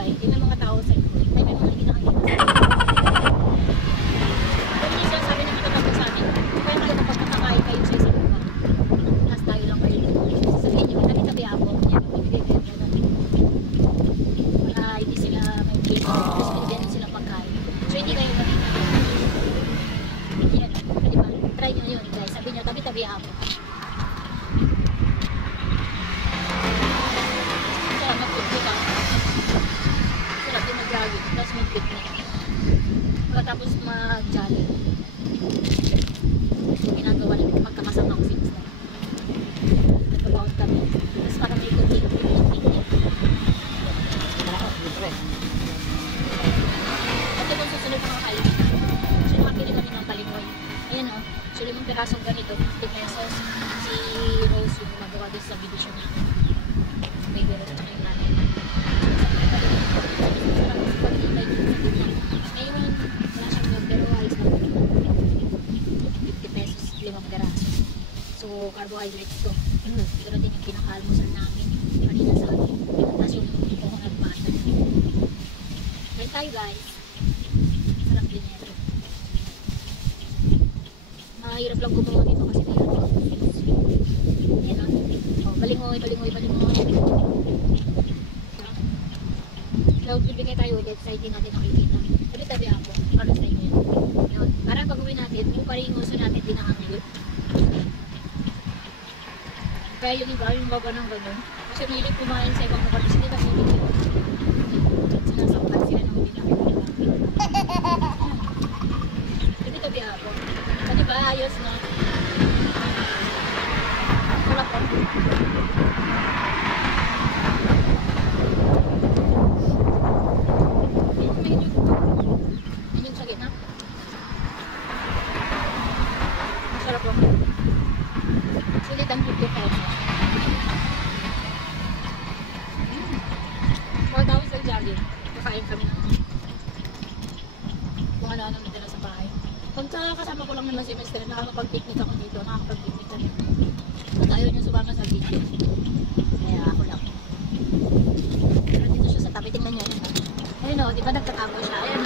guys, yung may mga tao sa likod, may mga hindi nakikita. Pero minsan sabi ng iba sa amin, kaya kayo kapag nakakain kayo sa isang lugar, mas tayo lang kayo. Sabihin nyo, tabi-tabi ako, yan, ibigay kayo gano'n. Para hindi sila may place, tapos binigyan din silang pagkain. So hindi kayo makikita. Yan, diba? Try nyo yun guys, sabi nyo, tabi-tabi ako. Tapos may picnic. Pagkatapos mag-jolly. Ginagawa namin magkakasama ko since na. Nagbabaon kami. Tapos parang may picnic. At ito susunod mga kalim. So makakili kami ng palingoy. Ayan o. So 5 pirasong ganito. 50 pesos. Si Rose yung gumagawa doon sa division. May gano'n na kayo natin. Ngayon, wala siyang milk pero ayos na 50 pesos, 5 peraso. So, carbohydrates to. Ito na din yung pinaka-almusal namin. Kanina sa akin. Tapos yung coconut butter. Kain tayo guys. Sarap din ito. Mahirap lang gumawa dito kasi may ano. Yan o. Oh, balingoy. So, bibigay tayo ulit sa hindi natin nakikita. Tabi-tabi ako. Para sa inyo. Yun. Para pag-uwi natin, yung paringuso natin dinakangilip. Kaya yung iba, yung baga ng gano'n. Kasi mahilig kumain sa ibang lugar. Kasi diba hindi sinasampan sila ng dinakangilip. Tabi-tabi ako. So, diba ayos na? Wala po. Masarap po. Sulit ang 50 pesos. 4,000 sa jogging. Kakain kami ng kung ano-ano nadala sa bahay. Pagka kasama ko lang naman si Mr. Nakakapag-picnic ako dito. Nakakapag-picnic kami. At ayaw niya sumama sa video. Kaya ako lang. Pero dito siya sa tabi. Tingnan niyo. Ayun o, di ba nagtatago siya? Ayan.